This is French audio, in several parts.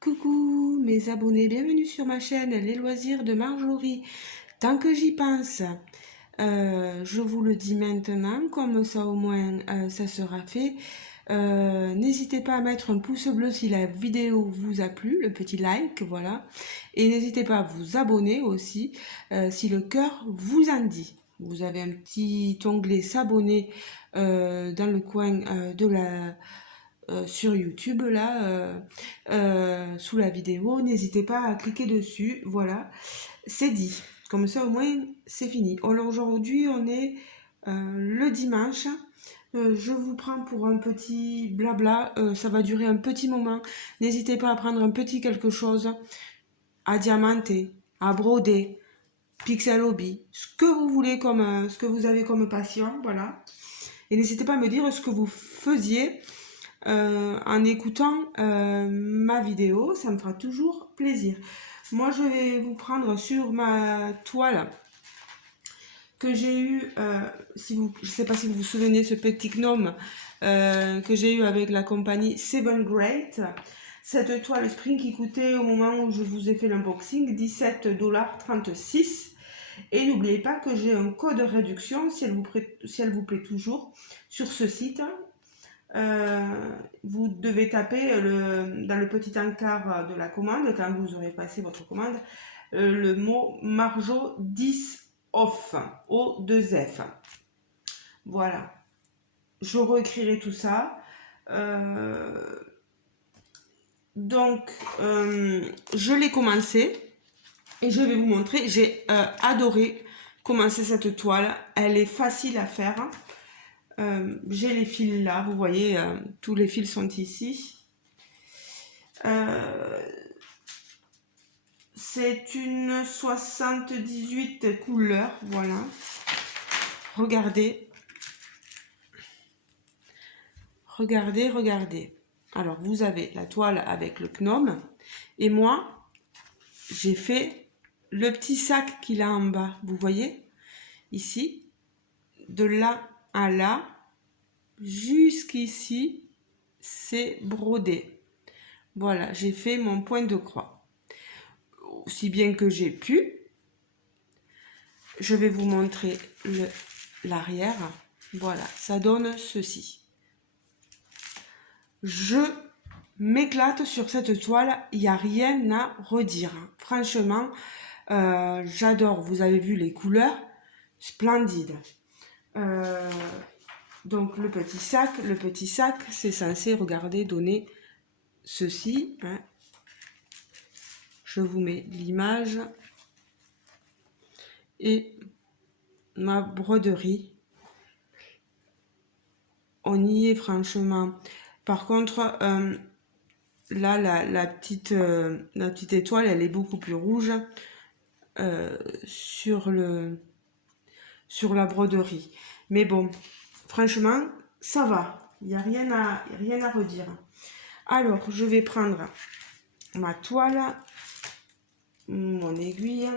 Coucou mes abonnés, bienvenue sur ma chaîne Les Loisirs de Marjorie. Tant que j'y pense, je vous le dis maintenant, comme ça au moins ça sera fait. N'hésitez pas à mettre un pouce bleu si la vidéo vous a plu, le petit like, voilà. Et n'hésitez pas à vous abonner aussi si le cœur vous en dit. Vous avez un petit onglet s'abonner dans le coin de la sur YouTube là sous la vidéo, n'hésitez pas à cliquer dessus, voilà, c'est dit, comme ça au moins c'est fini. Alors aujourd'hui on est le dimanche. Je vous prends pour un petit blabla, ça va durer un petit moment, n'hésitez pas à prendre un petit quelque chose, à diamanter, à broder, pixel hobby, ce que vous voulez comme ce que vous avez comme passion, voilà. Et n'hésitez pas à me dire ce que vous faisiez en écoutant ma vidéo, ça me fera toujours plaisir. Moi, je vais vous prendre sur ma toile que j'ai eu, je ne sais pas si vous vous souvenez, ce petit gnome que j'ai eu avec la compagnie Seven Great. Cette toile spring qui coûtait au moment où je vous ai fait l'unboxing 17,36 $. Et n'oubliez pas que j'ai un code de réduction si elle vous plaît toujours sur ce site. Vous devez taper dans le petit encart de la commande, quand vous aurez passé votre commande, le mot Marjo 10 off, O2F. Voilà. Je réécrirai tout ça. Donc, je l'ai commencé et je vais vous montrer. J'ai adoré commencer cette toile. Elle est facile à faire. J'ai les fils là, vous voyez, tous les fils sont ici. C'est une 78 couleurs, voilà. Regardez. Regardez, regardez. Alors, vous avez la toile avec le gnome. Et moi, j'ai fait le petit sac qu'il a en bas. Vous voyez, ici, de là à là, jusqu'ici, c'est brodé. Voilà, j'ai fait mon point de croix. Aussi bien que j'ai pu. Je vais vous montrer l'arrière. Voilà, ça donne ceci. Je m'éclate sur cette toile, il n'y a rien à redire. Franchement, j'adore. Vous avez vu les couleurs, splendide. Donc le petit sac, c'est censé, regardez, donner ceci. Hein. Je vous mets l'image et ma broderie. On y est franchement. Par contre, là, la petite étoile, elle est beaucoup plus rouge sur la broderie. Mais bon, franchement, ça va. Il n'y a rien à redire. Alors, je vais prendre ma toile, mon aiguille.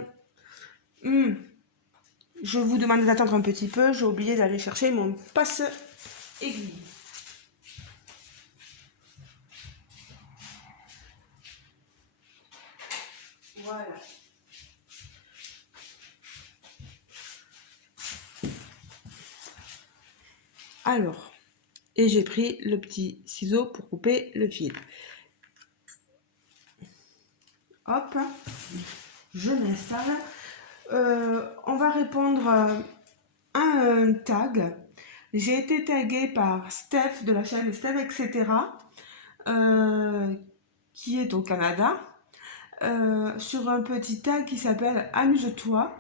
Je vous demande d'attendre un petit peu. J'ai oublié d'aller chercher mon passe-aiguille. Voilà. Alors, et j'ai pris le petit ciseau pour couper le fil. Hop, je m'installe. On va répondre à un tag. J'ai été taguée par Steph de la chaîne Steph, etc. Qui est au Canada. Sur un petit tag qui s'appelle Amuse-toi.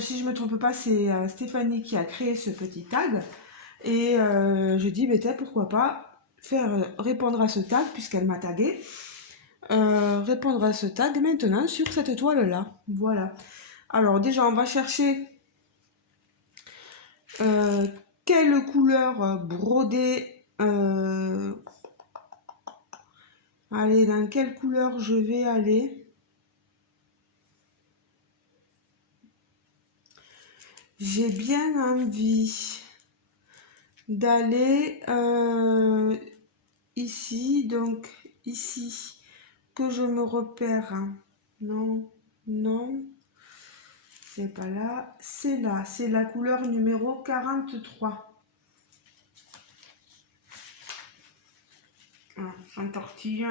Si je ne me trompe pas, c'est Stéphanie qui a créé ce petit tag. Et je dis, pourquoi pas faire répondre à ce tag, puisqu'elle m'a tagué. Répondre à ce tag maintenant sur cette toile-là. Voilà. Alors déjà, on va chercher quelle couleur broder. Allez, dans quelle couleur je vais aller? J'ai bien envie d'aller ici, donc ici, que je me repère. Non, non, c'est pas là. C'est là, c'est la couleur numéro 43. Ah, j'en tortille.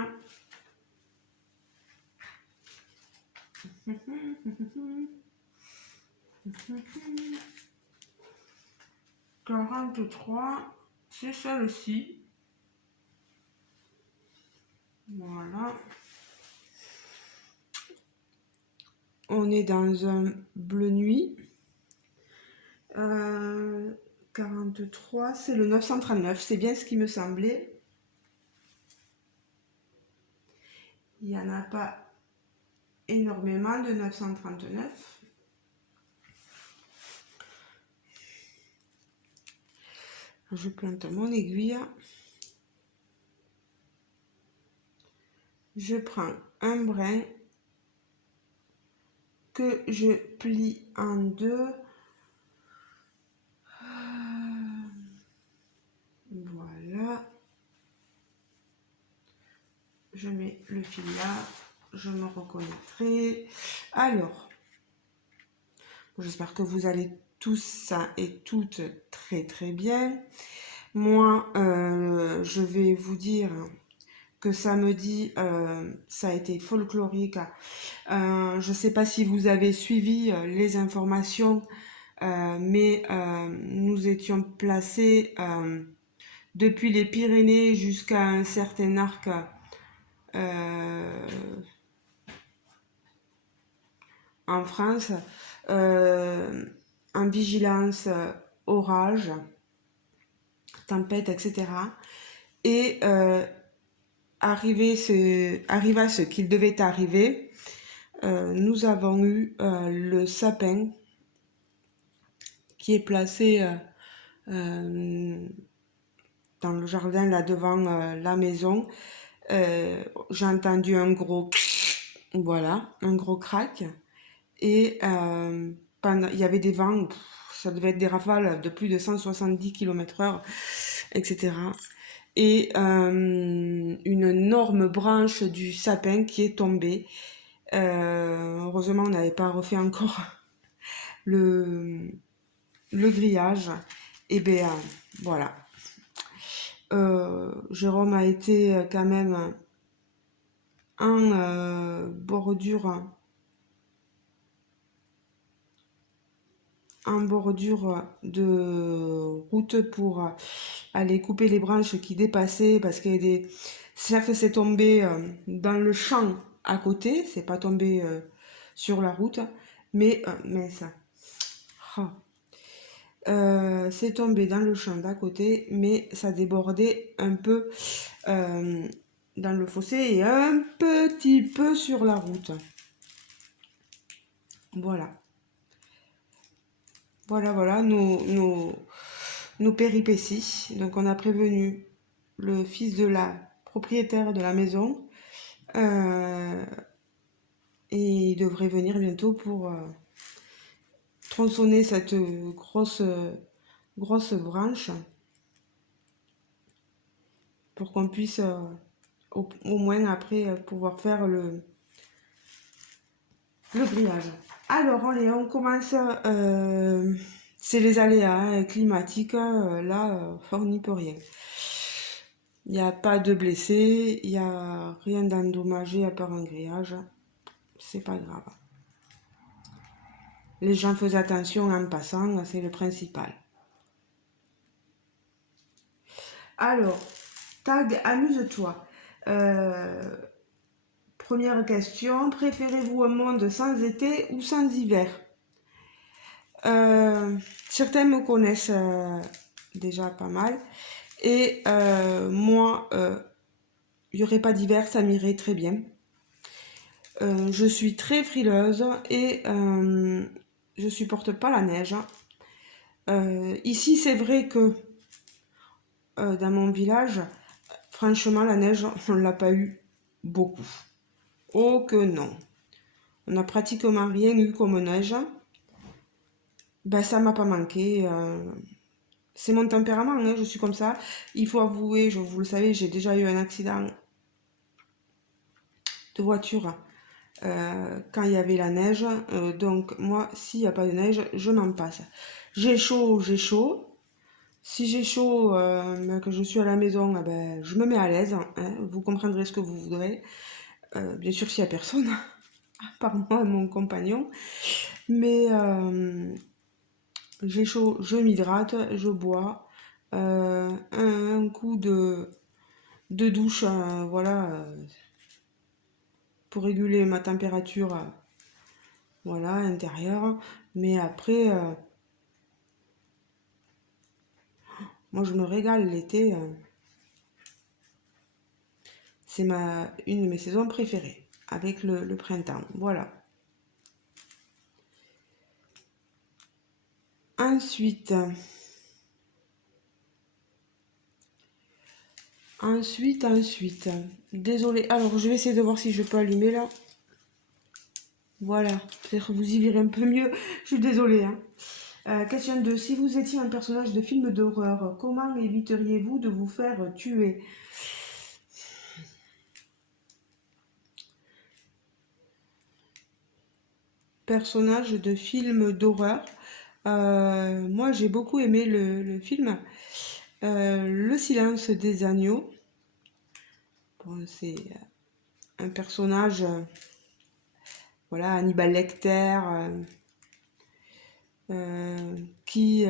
43, c'est celle-ci. Voilà. On est dans un bleu nuit. 43, c'est le 939, c'est bien ce qui me semblait. Il n'y en a pas énormément de 939. Je plante mon aiguille. Je prends un brin que je plie en deux. Voilà. Je mets le fil là. Je me reconnaîtrai. Alors, j'espère que vous allez tous ça et toutes très très bien. Moi, je vais vous dire que samedi, ça a été folklorique. Je ne sais pas si vous avez suivi les informations, mais nous étions placés depuis les Pyrénées jusqu'à un certain arc en France, en vigilance orage, tempête, etc. Et arriva ce qu'il devait arriver, nous avons eu le sapin qui est placé dans le jardin là devant la maison. J'ai entendu un gros voilà, un gros crack. Et il y avait des vents, ça devait être des rafales de plus de 170 km/h, etc. Et une énorme branche du sapin qui est tombée. Heureusement, on n'avait pas refait encore le grillage. Et bien, voilà. Jérôme a été quand même en bordure de route pour aller couper les branches qui dépassaient parce qu'il y a des... Certes, c'est tombé dans le champ à côté, c'est pas tombé sur la route, mais ça... Oh. C'est tombé dans le champ d'à côté, mais ça débordait un peu dans le fossé et un petit peu sur la route. Voilà. Voilà nos péripéties. Donc on a prévenu le fils de la propriétaire de la maison et il devrait venir bientôt pour tronçonner cette grosse branche pour qu'on puisse au moins après pouvoir faire le grillage. Alors on commence, c'est les aléas climatiques, là on n'y peut rien. Il n'y a pas de blessés, il n'y a rien d'endommagé à part un grillage, c'est pas grave. Les gens faisaient attention en passant, c'est le principal. Alors, tag, amuse-toi. Première question, préférez-vous un monde sans été ou sans hiver? Certains me connaissent déjà pas mal. Et moi, il n'y aurait pas d'hiver, ça m'irait très bien. Je suis très frileuse et je supporte pas la neige. Ici, c'est vrai que dans mon village, franchement, la neige, on l'a pas eu beaucoup. Oh que non. On n'a pratiquement rien eu comme neige. Ben, ça m'a pas manqué. C'est mon tempérament, hein, je suis comme ça. Il faut avouer, vous le savez, j'ai déjà eu un accident de voiture quand il y avait la neige. Donc moi, s'il n'y a pas de neige, je m'en passe. J'ai chaud, j'ai chaud. Si j'ai chaud, mais que je suis à la maison, ben, je me mets à l'aise, hein. Vous comprendrez ce que vous voudrez. Bien sûr, s'il n'y a personne, à part moi et mon compagnon. Mais j'ai chaud, je m'hydrate, je bois. Un coup de douche, voilà, pour réguler ma température, voilà, intérieure. Mais après, moi je me régale l'été. C'est une de mes saisons préférées, avec le printemps. Voilà. Ensuite, ensuite. Désolée. Alors, je vais essayer de voir si je peux allumer là. Voilà. Peut-être que vous y verrez un peu mieux. Je suis désolée, hein. Question 2. Si vous étiez un personnage de film d'horreur, comment éviteriez-vous de vous faire tuer? Personnage de film d'horreur. Moi, j'ai beaucoup aimé le film Le silence des agneaux. Bon, c'est un personnage, voilà, Hannibal Lecter, qui,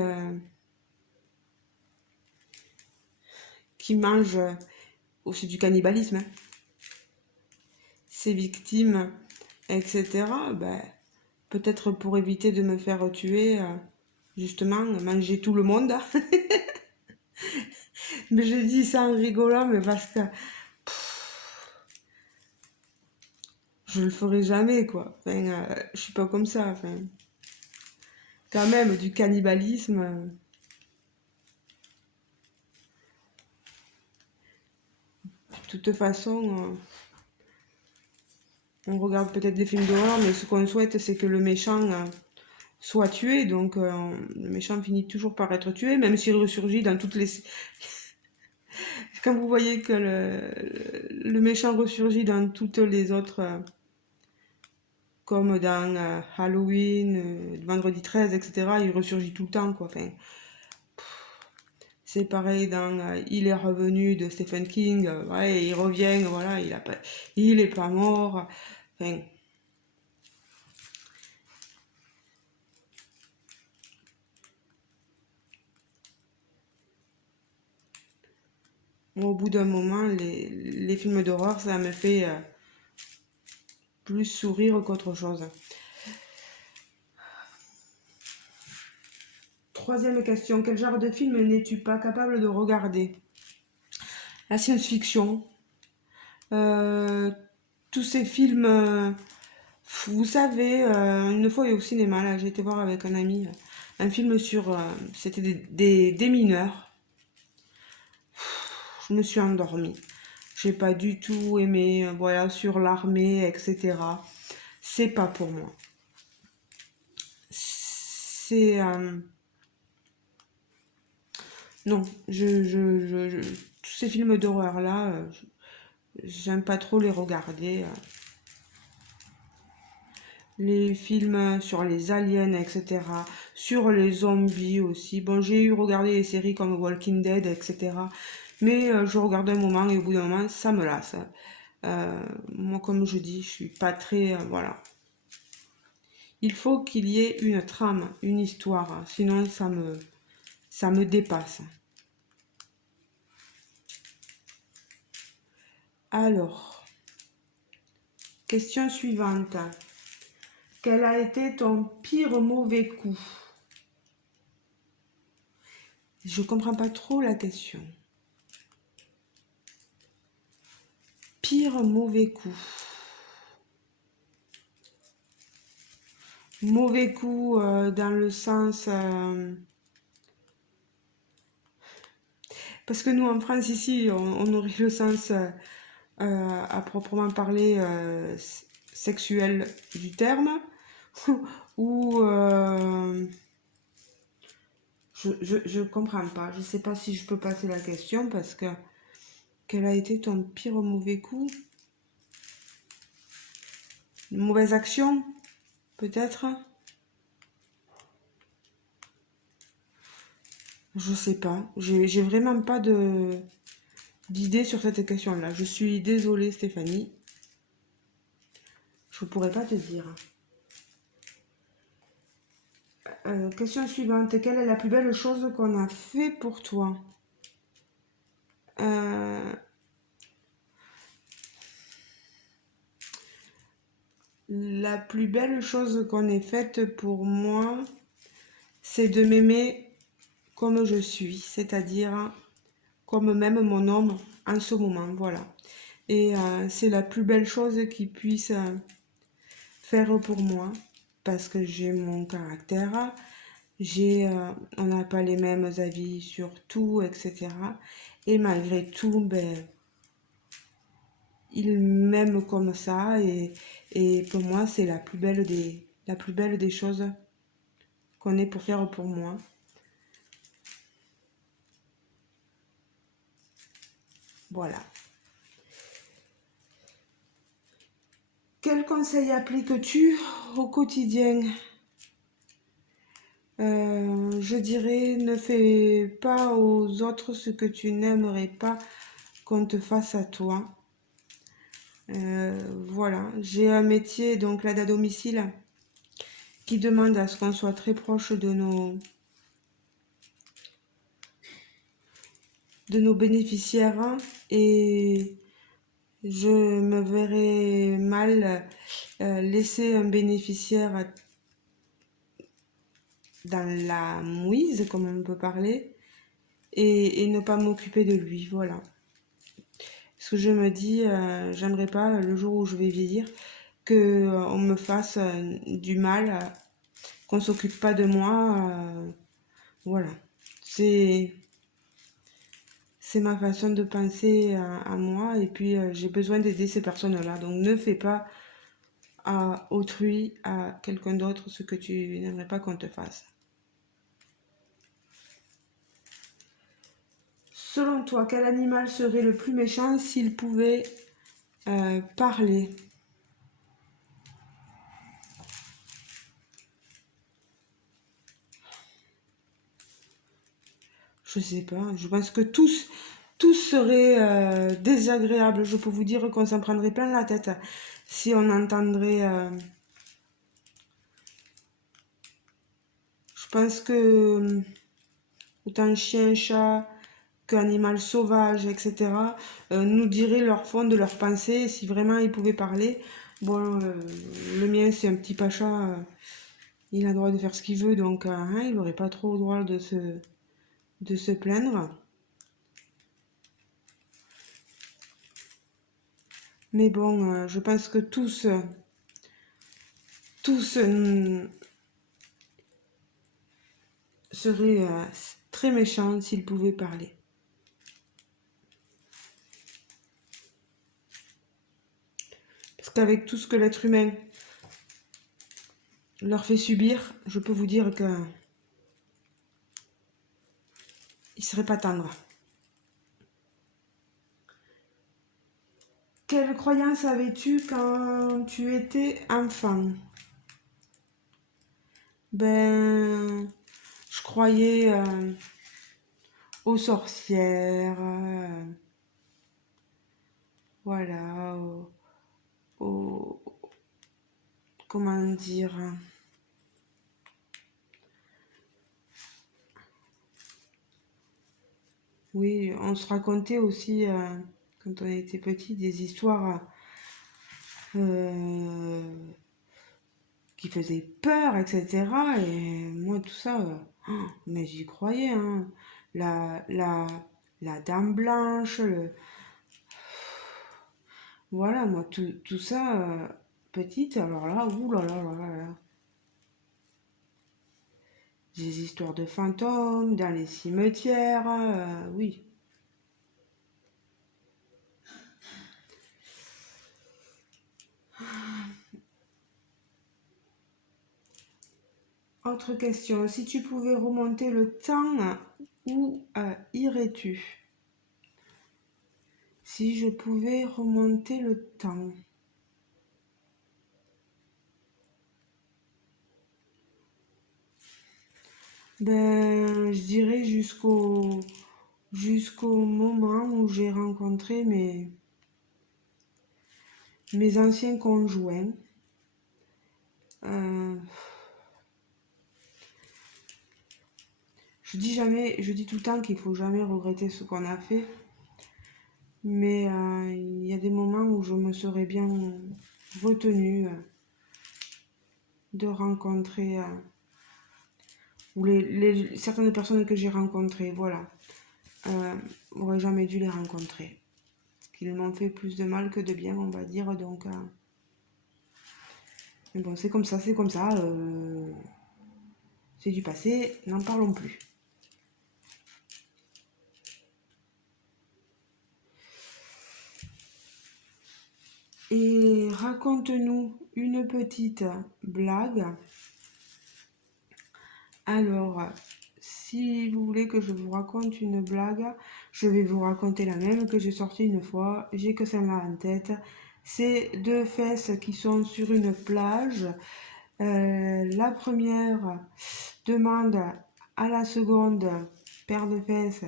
qui mange aussi du cannibalisme, hein, ses victimes, etc. Ben, peut-être pour éviter de me faire tuer, justement, manger tout le monde. Mais je dis ça en rigolant, mais parce que je le ferai jamais, quoi. Enfin, je suis pas comme ça. Enfin, quand même, du cannibalisme. De toute façon, on regarde peut-être des films d'horreur, mais ce qu'on souhaite, c'est que le méchant soit tué. Donc, le méchant finit toujours par être tué, même s'il ressurgit dans toutes les... Quand vous voyez que le méchant ressurgit dans toutes les autres, comme dans Halloween, Vendredi 13, etc., il ressurgit tout le temps, quoi. Enfin, c'est pareil dans Il est revenu de Stephen King, ouais, il revient, voilà, il est pas mort. Enfin, moi, au bout d'un moment, les films d'horreur, ça me fait plus sourire qu'autre chose. Troisième question, quel genre de film n'es-tu pas capable de regarder? La science-fiction, euh, tous ces films, vous savez, une fois au cinéma, là, j'ai été voir avec un ami un film sur, c'était des mineurs. Je me suis endormie. J'ai pas du tout aimé, voilà, sur l'armée, etc. C'est pas pour moi. C'est, non, tous ces films d'horreur là, j'aime pas trop les regarder. Les films sur les aliens, etc. Sur les zombies aussi. Bon, j'ai eu regardé des séries comme Walking Dead, etc. Mais je regarde un moment et au bout d'un moment, ça me lasse. Moi, comme je dis, je suis pas très... voilà. Il faut qu'il y ait une trame, une histoire. Sinon, ça me dépasse. Alors, question suivante. Quel a été ton pire mauvais coup? Je comprends pas trop la question. Pire mauvais coup. Mauvais coup dans le sens... parce que nous, en France, ici, on aurait le sens, à proprement parler, sexuel du terme. Ou... je comprends pas. Je sais pas si je peux passer la question parce que... Quel a été ton pire mauvais coup? Une mauvaise action, peut-être? Je sais pas. J'ai vraiment pas d'idée sur cette question-là. Je suis désolée, Stéphanie. Je pourrais pas te dire. Question suivante. Quelle est la plus belle chose qu'on a fait pour toi? Euh, la plus belle chose qu'on ait faite pour moi, c'est de m'aimer comme je suis, c'est-à-dire comme même mon homme en ce moment, voilà. Et c'est la plus belle chose qu'il puisse faire pour moi, parce que j'ai mon caractère, on n'a pas les mêmes avis sur tout, etc. Et malgré tout, ben, il m'aime comme ça, et pour moi, c'est la plus belle des choses qu'on ait pour faire pour moi. Voilà. Quel conseil appliques-tu au quotidien? Je dirais, ne fais pas aux autres ce que tu n'aimerais pas qu'on te fasse à toi. Voilà, j'ai un métier, donc l'aide à domicile, qui demande à ce qu'on soit très proche de nos bénéficiaires, et je me verrais mal laisser un bénéficiaire dans la mouise, comme on peut parler, et ne pas m'occuper de lui, voilà. Parce que je me dis, j'aimerais pas le jour où je vais vieillir que on me fasse du mal, qu'on s'occupe pas de moi, voilà. C'est c'est ma façon de penser à moi, et puis j'ai besoin d'aider ces personnes-là. Donc ne fais pas à autrui, à quelqu'un d'autre, ce que tu n'aimerais pas qu'on te fasse. Selon toi, quel animal serait le plus méchant s'il pouvait parler? Je sais pas, je pense que tous seraient désagréables. Je peux vous dire qu'on s'en prendrait plein la tête si on entendrait. Je pense que autant chien, chat qu'animal sauvage, etc., nous diraient leur fond de leur pensée si vraiment ils pouvaient parler. Bon, le mien c'est un petit pacha, il a le droit de faire ce qu'il veut, donc hein, il n'aurait pas trop le droit de se plaindre. Mais bon, je pense que tous seraient très méchants s'ils pouvaient parler. Parce qu'avec tout ce que l'être humain leur fait subir, je peux vous dire que ils seraient pas tendres. Quelle croyance avais-tu quand tu étais enfant? Ben, je croyais aux sorcières, voilà, au- comment dire, oui, on se racontait aussi, quand on était petit, des histoires euh, qui faisaient peur, etc. Et moi, tout ça, oh, mais j'y croyais, hein. La, la, la dame blanche, voilà, moi, tout ça, petite, alors là, ouh là là là là là. Des histoires de fantômes dans les cimetières, oui. Autre question, si tu pouvais remonter le temps, où irais-tu? Si je pouvais remonter le temps. Ben, je dirais jusqu'au moment où j'ai rencontré mes anciens conjoints. Euh, je dis tout le temps qu'il faut jamais regretter ce qu'on a fait, mais il y a des moments où je me serais bien retenue de rencontrer, ou certaines personnes que j'ai rencontrées, voilà, n'auraient jamais dû les rencontrer. Qu'ils m'ont fait plus de mal que de bien, on va dire, donc... mais bon, c'est comme ça, c'est du passé, n'en parlons plus. Et raconte-nous une petite blague. Alors, si vous voulez que je vous raconte une blague, je vais vous raconter la même que j'ai sortie une fois. J'ai que celle-là en tête. C'est deux fesses qui sont sur une plage. La première demande à la seconde paire de fesses,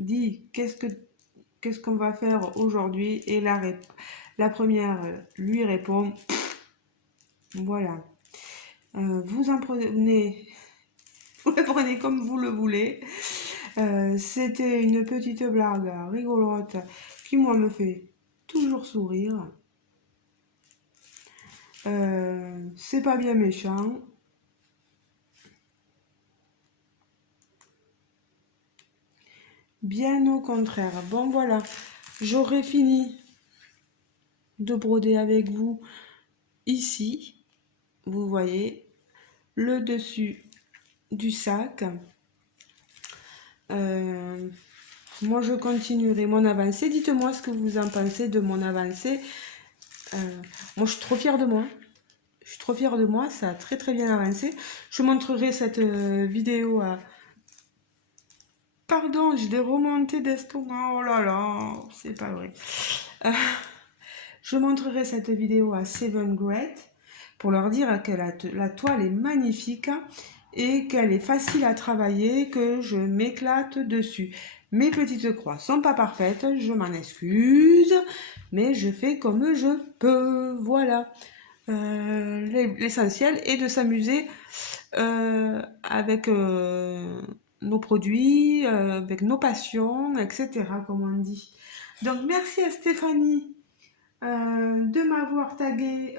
dit qu'est-ce qu'on va faire aujourd'hui, et la première lui répond voilà. Vous en prenez, vous le prenez comme vous le voulez. C'était une petite blague rigolote qui, moi, me fait toujours sourire. C'est pas bien méchant. Bien au contraire. Bon, voilà. J'aurais fini de broder avec vous ici. Vous voyez le dessus du sac. Moi, je continuerai mon avancée. Dites-moi ce que vous en pensez de mon avancée. Moi, je suis trop fière de moi. Je suis trop fière de moi. Ça a très très bien avancé. Je montrerai cette vidéo à... Pardon, j'ai des remontées d'estomac. Oh là là, c'est pas vrai. Je montrerai cette vidéo à Seven Great pour leur dire que la toile est magnifique et qu'elle est facile à travailler, que je m'éclate dessus. Mes petites croix sont pas parfaites, je m'en excuse, mais je fais comme je peux. Voilà. L'essentiel est de s'amuser avec nos produits, avec nos passions, etc., comme on dit. Donc, merci à Stéphanie de m'avoir tagué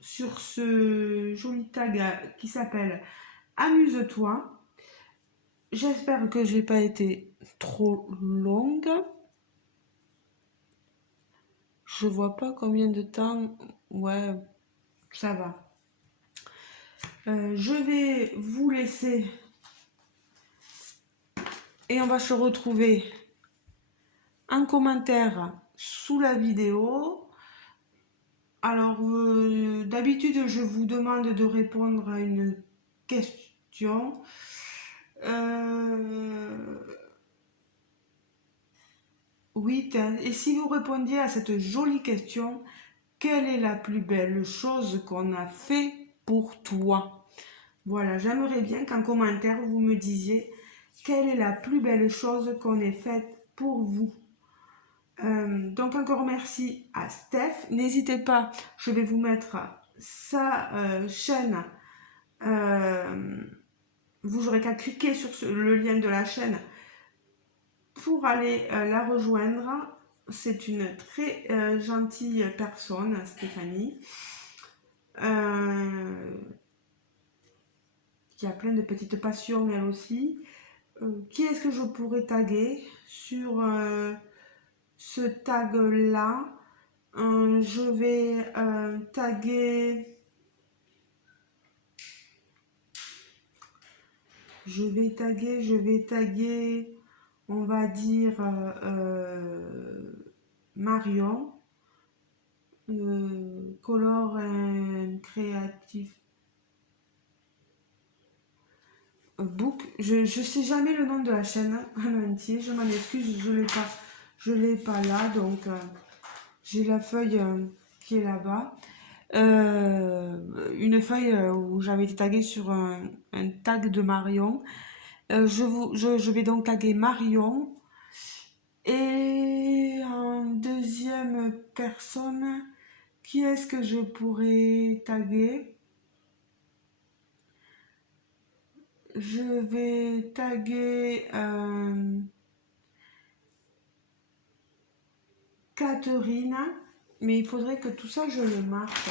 sur ce joli tag qui s'appelle Amuse-toi. J'espère que je n'ai pas été trop longue. Je vois pas combien de temps. Ouais, ça va. Je vais vous laisser et on va se retrouver en commentaire sous la vidéo. Alors, d'habitude, je vous demande de répondre à une question. Oui, et si vous répondiez à cette jolie question, quelle est la plus belle chose qu'on a fait pour toi? Voilà, j'aimerais bien qu'en commentaire, vous me disiez quelle est la plus belle chose qu'on ait faite pour vous. Donc encore merci à Steph. N'hésitez pas, je vais vous mettre sa chaîne. Vous n'aurez qu'à cliquer sur le lien de la chaîne pour aller la rejoindre. C'est une très gentille personne, Stéphanie, qui a plein de petites passions elle aussi. Qui est-ce que je pourrais taguer sur ce tag-là? Je vais taguer... Je vais taguer, on va dire, Marion, Color and Creative Book. Je sais jamais le nom de la chaîne en entier, je m'en excuse, je l'ai pas là, donc j'ai la feuille qui est là-bas. une feuille où j'avais été taguée sur un tag de Marion. Je vais donc taguer Marion. Et en deuxième personne, qui est-ce que je pourrais taguer? Je vais taguer Catherine, mais il faudrait que tout ça je le marque.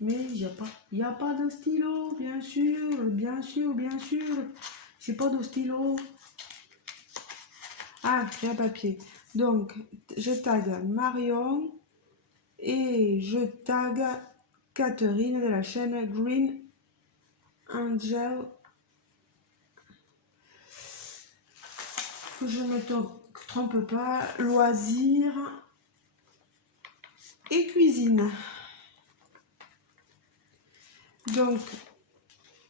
Mais il n'y a pas de stylo, bien sûr, bien sûr, bien sûr. J'ai pas de stylo. Ah, j'ai un papier. Donc, je tag Marion et je tag Catherine de la chaîne Green Angel. Que je ne me trompe pas. Loisirs et cuisine. Donc,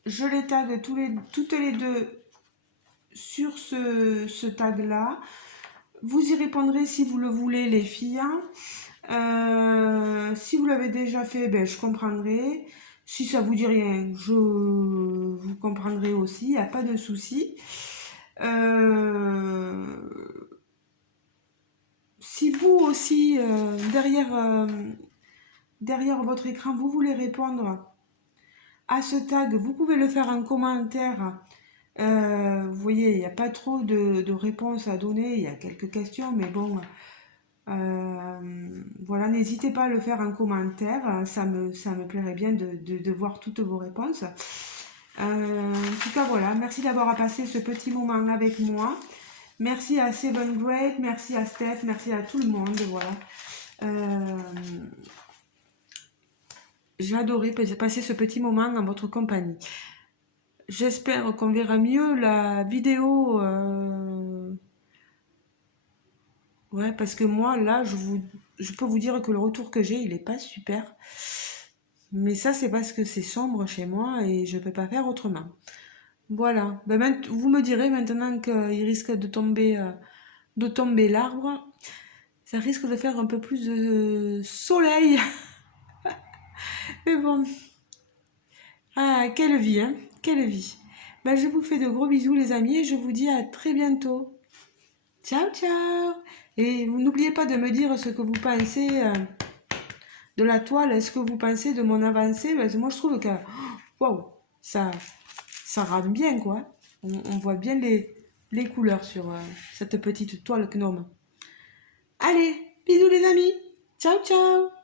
je les tag toutes les deux sur ce tag-là. Vous y répondrez si vous le voulez, les filles. Si vous l'avez déjà fait, ben, je comprendrai. Si ça vous dit rien, je vous comprendrai aussi. Il n'y a pas de souci. Si vous aussi, derrière votre écran, vous voulez répondre à ce tag, vous pouvez le faire en commentaire. Vous voyez, il n'y a pas trop de réponses à donner, il y a quelques questions, mais bon, voilà, n'hésitez pas à le faire en commentaire, ça me plairait bien de voir toutes vos réponses. En tout cas, voilà, merci d'avoir passé ce petit moment avec moi. Merci à Seven Great, merci à Steph, merci à tout le monde, voilà. J'ai adoré passer ce petit moment en votre compagnie. J'espère qu'on verra mieux la vidéo. Ouais, parce que moi, là, je peux vous dire que le retour que j'ai, il n'est pas super. Mais ça, c'est parce que c'est sombre chez moi et je ne peux pas faire autrement. Voilà. Ben, vous me direz maintenant qu'il risque de tomber l'arbre. Ça risque de faire un peu plus de soleil. Mais bon. Ah, quelle vie, hein? Quelle vie. Ben, je vous fais de gros bisous, les amis, et je vous dis à très bientôt. Ciao, ciao! Et n'oubliez pas de me dire ce que vous pensez de la toile. Est-ce que vous pensez de mon avancée? Parce que moi, je trouve que waouh, ça rame bien, quoi. On voit bien les couleurs sur cette petite toile gnome. Allez, bisous les amis! Ciao, ciao!